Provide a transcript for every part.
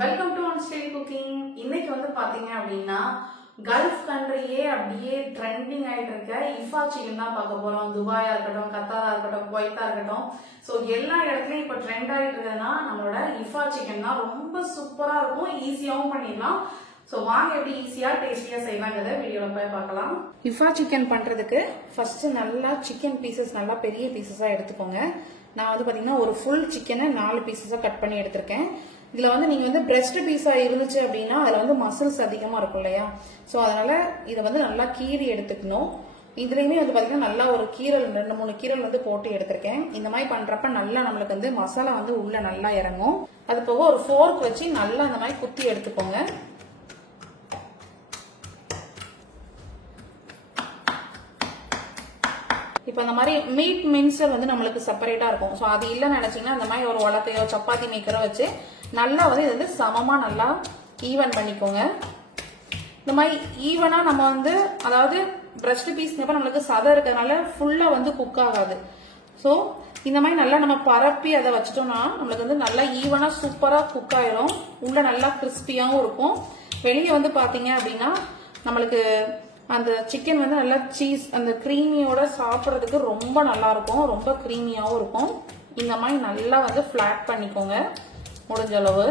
Welcome to on style cooking. இன்னைக்கு வந்து பாத்தீங்க அப்படின்னா கல்ஃப் கண்ட்ரியே அப்படியே ட்ரெண்டிங் ஆயிட்டு இருக்க இஃபா சிக்கன் தான் பார்க்க போறோம். துபாயா இருக்கட்டும், கத்தாரா இருக்கட்டும், குவைத்தா இருக்கட்டும், ஸோ எல்லா இடத்துலயும் இப்போ ட்ரெண்ட் ஆயிட்டு இருக்குதுன்னா நம்மளோட இஃபா சிக்கன் தான். ரொம்ப சூப்பரா இருக்கும், ஈஸியாவும் பண்ணிடலாம். ஸோ வாங்க எப்படி ஈஸியா டேஸ்டியா செய்யலாங்கிறத வீடியோல போய் பார்க்கலாம். இஃபா சிக்கன் பண்றதுக்கு ஃபர்ஸ்ட் நல்லா சிக்கன் பீசஸ் நல்லா பெரிய பீசஸா எடுத்துக்கோங்க. நான் வந்து பாத்தீங்கன்னா ஒரு ஃபுல் சிக்கனை 4 பீசஸா கட் பண்ணி எடுத்திருக்கேன். இதுல வந்து நீங்க வந்து பிரெஸ்ட் பீஸா இருந்துச்சு அப்படின்னா அதுல வந்து மசில்ஸ் அதிகமா இருக்கும் இல்லையா, சோ அதனால இதை வந்து நல்லா கீறி எடுத்துக்கணும். இதுலயுமே வந்து பாத்தீங்கன்னா நல்லா ஒரு கீரல் 2-3 கீரல் வந்து போட்டு எடுத்திருக்கேன். இந்த மாதிரி பண்றப்ப நல்லா நம்மளுக்கு வந்து மசாலா வந்து உள்ள நல்லா இறங்கும். அது போக ஒரு ஃபோர்க் வச்சு நல்லா அந்த மாதிரி குத்தி எடுத்துக்கோங்க. இப்ப இந்த மாதிரி மீட் மின்சர் வந்து நம்மளுக்கு செப்பரேட்டா இருக்கும். சோ அது இல்லன்னு நினைச்சீங்கன்னா இந்த மாதிரி ஒரு உலக்கையோ சப்பாத்தி மேக்கரோ வச்சு நல்லா வந்து இது வந்து சமமா நல்லா ஈவன் பண்ணிக்கோங்க. இந்த மாதிரி ஈவனா நம்ம வந்து அதாவது பிரஸ்ட் பீஸ்னப்ப நம்மளுக்கு சதை இருக்கிறதுனால ஃபுல்லா வந்து குக் ஆகாது. சோ இந்த மாதிரி நல்லா நம்ம பரப்பி அதை வச்சிட்டோம்னா நம்மளுக்கு வந்து நல்லா ஈவனா சூப்பரா குக் ஆயிரும். உள்ள நல்லா கிறிஸ்பியாவும் இருக்கும். வெளியே வந்து பாத்தீங்க அப்படின்னா நம்மளுக்கு அந்த சிக்கன் வந்து நல்லா சீஸ் அந்த கிரீமியோட சாப்பிட்றதுக்கு ரொம்ப நல்லா இருக்கும். ரொம்ப கிரீமியாவும் இருக்கும். இந்த மாதிரி நல்லா வந்து ஃபிளாட் பண்ணிக்கோங்க முடிஞ்ச அளவு.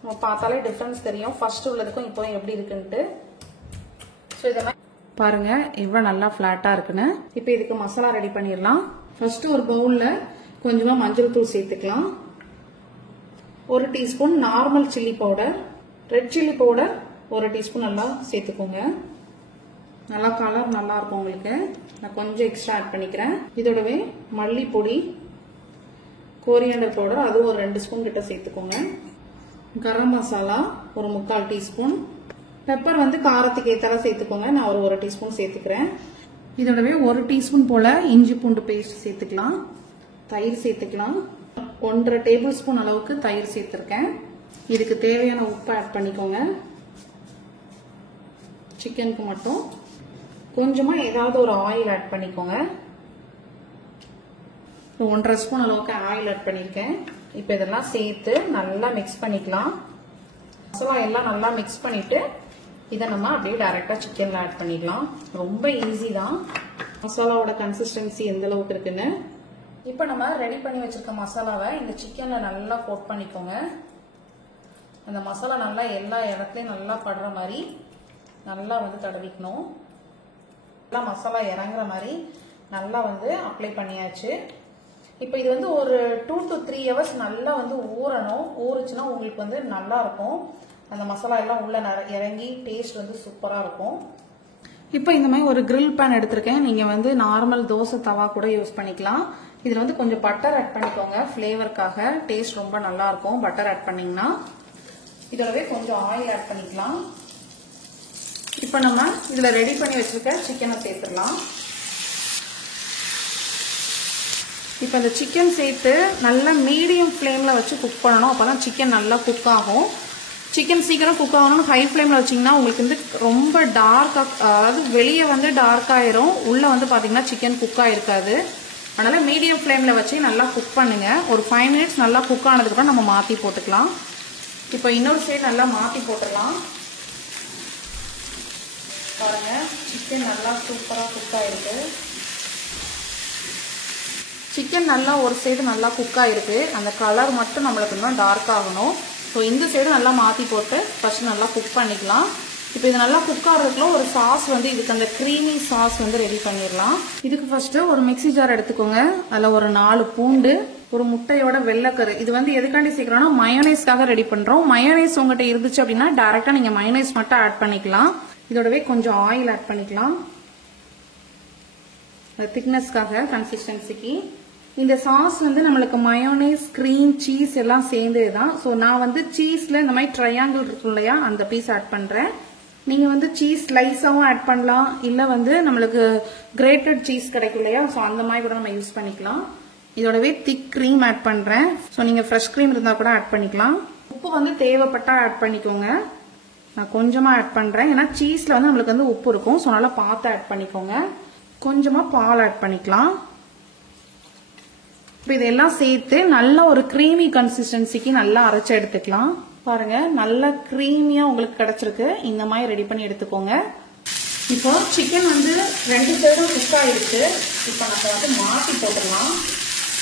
நம்ம பார்த்தாலே டிஃபரன்ஸ் தெரியும் ஃபர்ஸ்ட் உள்ளதுக்கும் இப்போ எப்படி இருக்குன்ட்டு. ஸோ இதை மாதிரி பாருங்க எவ்வளவு நல்லா ஃபிளாட்டா இருக்குன்னு. இப்போ இதுக்கு மசாலா ரெடி பண்ணிடலாம். ஃபர்ஸ்ட் ஒரு பவுல்ல கொஞ்சமா மஞ்சள் தூள் சேர்த்துக்கலாம். 1 teaspoon normal chilli powder, red chilli powder 1 teaspoon நல்லா சேர்த்துக்கோங்க. நல்லா கலர் நல்லா இருக்கும் உங்களுக்கு. நான் கொஞ்சம் எக்ஸ்ட்ரா ஆட் பண்ணிக்கிறேன். இதோடவே மல்லிப்பொடி, கோரியண்டர் பவுடர் அது ஒரு 2 ஸ்பூன் கிட்ட சேர்த்துக்கோங்க. கரம் மசாலா ஒரு 3/4 டீஸ்பூன். பெப்பர் வந்து காரத்துக்கு ஏத்தால சேர்த்துக்கோங்க. நான் ஒரு 1 டீஸ்பூன் சேர்த்துக்கிறேன். இதோடவே 1 டீஸ்பூன் போல இஞ்சி பூண்டு பேஸ்ட் சேர்த்துக்கலாம். தயிர் சேர்த்துக்கலாம். 1.5 டேபிள் ஸ்பூன் அளவுக்கு தயிர் சேர்த்திருக்கேன். இதுக்கு தேவையான உப்பு ஆட் பண்ணிக்கோங்க. சிக்கனுக்கு மட்டும் கொஞ்சமா ஏதாவது ஒரு ஆயில் ஆட் பண்ணிக்கோங்க. 1.5 ஸ்பூன் அளவுக்கு ஆயில் ஆட் பண்ணிருக்கேன். இப்ப இதெல்லாம் சேர்த்து நல்லா மிக்ஸ் பண்ணிக்கலாம். மசாலா எல்லாம் நல்லா மிக்ஸ் பண்ணிட்டு இதை நம்ம அப்படியே டைரக்டா சிக்கன்ல ஆட் பண்ணிடலாம். ரொம்ப ஈஸி தான். மசாலாவோட கன்சிஸ்டன்சி எந்த அளவுக்கு இருக்குன்னு இப்ப நம்ம ரெடி பண்ணி வச்சிருக்க மசாலாவை இந்த சிக்கன்ல நல்லா கோட் பண்ணிக்கோங்க. அந்த மசாலா நல்லா எல்லா இடத்துலயும் நல்லா படுற மாதிரி நல்லா வந்து தடவிக்கணும். நல்லா மசாலா இறங்குற மாதிரி நல்லா வந்து அப்ளை பண்ணியாச்சு. இப்போ இது வந்து ஒரு 2 to 3 hours நல்லா வந்து ஊறணும். ஊறுச்சுன்னா உங்களுக்கு வந்து நல்லா இருக்கும். அந்த மசாலா எல்லாம் உள்ள இறங்கி டேஸ்ட் வந்து சூப்பரா இருக்கும். இப்போ இந்த மாதிரி ஒரு கிரில் பேன் எடுத்திருக்கேன். நீங்க வந்து நார்மல் தோசை தவா கூட யூஸ் பண்ணிக்கலாம். இதுல வந்து கொஞ்சம் பட்டர் ஆட் பண்ணிக்கோங்க. ஃபிளேவருக்காக டேஸ்ட் ரொம்ப நல்லா இருக்கும் பட்டர் ஆட் பண்ணீங்கன்னா. இதோடவே கொஞ்சம் ஆயில் ஆட் பண்ணிக்கலாம். இப்ப நம்ம இதுல ரெடி பண்ணி வச்சிருக்க சிக்கனை சேர்த்துடலாம். இப்ப இந்த சிக்கன் சேர்த்து நல்லா மீடியம் ஃபிளேம்ல வச்சு குக் பண்ணணும். அப்பதான் சிக்கன் நல்லா குக் ஆகும். சிக்கன் சீக்கிரம் குக் ஆகணும். ஹை ஃபிளேம்ல வச்சீங்கன்னா உங்களுக்கு வந்து ரொம்ப டார்க்கா, அதாவது வெளியே வந்து டார்க் ஆயிரும், உள்ள வந்து பாத்தீங்கன்னா சிக்கன் குக் ஆயிருக்காது. அதனால மீடியம் ஃபிளேம்ல வச்சு நல்லா குக் பண்ணுங்க. ஒரு 5 மினிட்ஸ் நல்லா குக் ஆனதுக்கு அப்புறம் நம்ம மாத்தி போட்டுக்கலாம். இப்போ இன்னொரு சைடு நல்லா மாத்தி போட்டுடலாம். பாருங்க சிக்கன் நல்லா சூப்பரா குக் ஆயிருக்கு. சிக்கன் நல்லா ஒரு சைடு நல்லா குக் ஆயிருக்கு. அந்த கலர் மட்டும் நம்மளுக்கு இன்னும் டார்க் ஆகணும். ஸோ இந்த சைடு நல்லா மாத்தி போட்டு ஃபர்ஸ்ட் நல்லா குக் பண்ணிக்கலாம். இப்போ இது நல்லா குக் ஆகிறதுக்குள்ள ஒரு சாஸ் வந்து இதுக்கு அந்த கிரீமி சாஸ் வந்து ரெடி பண்ணிடலாம். இதுக்கு ஃபர்ஸ்ட் ஒரு மிக்ஸி ஜார் எடுத்துக்கோங்க. அதில் ஒரு 4 பூண்டு, ஒரு முட்டையோட வெள்ளைக்கரு. இது வந்து எதுக்காண்டி சேர்க்கிறோம்னா மயோனைஸ்க்காக ரெடி பண்றோம். மயோனைஸ் உங்ககிட்ட இருந்துச்சு அப்படின்னா டைரக்டா நீங்க மயோனைஸ் மட்டும் ஆட் பண்ணிக்கலாம். இதோடவே கொஞ்சம் ஆயில் ஆட் பண்ணிக்கலாம் திக்னஸ்க்காக, கன்சிஸ்டன்சிக்கு. இந்த சாஸ் வந்து நம்மளுக்கு மயோனைஸ், கிரீம், சீஸ் எல்லாம் சேர்ந்ததுதான். ஸோ நான் வந்து சீஸ்ல இந்த மாதிரி ட்ரையாங்கிள் இருக்கும் இல்லையா, அந்த பீஸ் ஆட் பண்றேன். நீங்க வந்து சீஸ் ஸ்லைஸாவும் ஆட் பண்ணலாம், இல்ல வந்து நம்மளுக்கு கிரேட்டட் சீஸ் கிடைக்கும் இல்லையா, ஸோ அந்த மாதிரி கூட நம்ம யூஸ் பண்ணிக்கலாம். இதோடவே திக் கிரீம் ஆட் பண்றேன். ஸோ நீங்க ஃப்ரெஷ் கிரீம் இருந்தா கூட ஆட் பண்ணிக்கலாம். உப்பு வந்து தேவைப்பட்டா ஆட் பண்ணிக்கோங்க. நான் கொஞ்சமா ஆட் பண்றேன், ஏன்னா சீஸ்ல வந்து நம்மளுக்கு வந்து உப்பு இருக்கும். ஸோ நல்லா பார்த்து ஆட் பண்ணிக்கோங்க. கொஞ்சமா பால் ஆட் பண்ணிக்கலாம். இப்போ இதெல்லாம் சேர்த்து நல்ல ஒரு கிரீமி கன்சிஸ்டன்சிக்கு நல்லா அரைச்சு எடுத்துக்கலாம். பாருங்க நல்ல கிரீமியா உங்களுக்கு கிடைச்சிருக்கு. இந்த மாதிரி ரெடி பண்ணி எடுத்துக்கோங்க. இப்போ சிக்கன் வந்து 2 சைடும் குக் ஆயிடுச்சு. இப்போ நம்ம வந்து மாத்தி போட்டுடலாம்.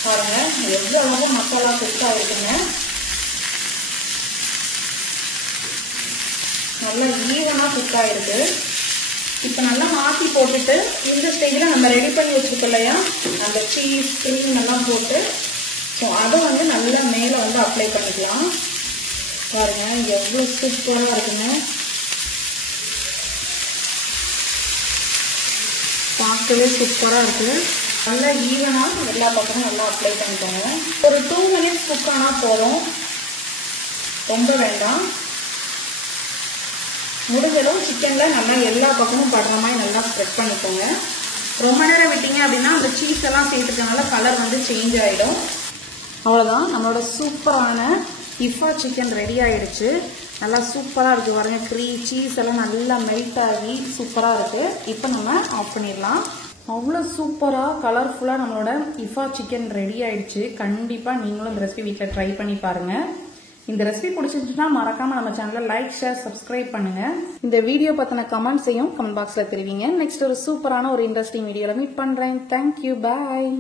பாருங்க எவ்வளவு அளவு மசாலா குக் ஆயிருக்குங்க. நல்லா ஈவனா குக் ஆயிருக்கு. இப்போ நல்லா மாத்தி போட்டுட்டு இந்த ஸ்டேஜில் நம்ம ரெடி பண்ணி வச்சிருக்கோம் இல்லையா அந்த சீஸ் கிரீம் எல்லாம் போட்டு ஸோ அதை வந்து நல்லா மேலே வந்து அப்ளை பண்ணிக்கலாம். பாருங்க எவ்வளோ சூப்பராக இருக்குங்க. பார்க்கவே சூப்பராக இருக்கு. நல்லா ஈவனாக எல்லா பக்கமும் நல்லா அப்ளை பண்ணிக்கோங்க. ஒரு 2 மினிட்ஸ் குக் ஆனால் போதும், ரொம்ப வேண்டாம். முடிஞ்சதும் சிக்கன்ல நல்லா எல்லா பக்கமும் படுற மாதிரி நல்லா ஸ்ப்ரெட் பண்ணிக்கோங்க. ரொம்ப நேரம் விட்டீங்க அப்படின்னா அந்த சீஸ் எல்லாம் சேர்த்துக்கனால கலர் வந்து சேஞ்ச் ஆகிடும். அவ்வளோதான், நம்மளோட சூப்பரான இஃபா சிக்கன் ரெடி ஆயிடுச்சு. நல்லா சூப்பராக இருக்குது பாருங்க. சீஸ் எல்லாம் நல்லா மெல்ட் ஆகி சூப்பராக இருக்குது. இப்போ நம்ம ஆஃப் பண்ணிடலாம். அவ்வளோ சூப்பராக கலர்ஃபுல்லாக நம்மளோட இஃபா சிக்கன் ரெடி ஆயிடுச்சு. கண்டிப்பாக நீங்களும் இந்த ரெசிபி வீட்டில் ட்ரை பண்ணி பாருங்கள். இந்த ரெசிபி பிடிச்சிருந்துச்சுன்னா மறக்காம நம்ம சேனலை லைக், ஷேர், சப்ஸ்கிரைப் பண்ணுங்க. இந்த வீடியோ பத்தின கமெண்ட்ஸையும் கமெண்ட் பாக்ஸ்ல தெரிவிங்க. நெக்ஸ்ட் ஒரு சூப்பரான ஒரு இன்ட்ரெஸ்டிங் வீடியோல மீட் பண்றேன். தேங்க்யூ, பாய்.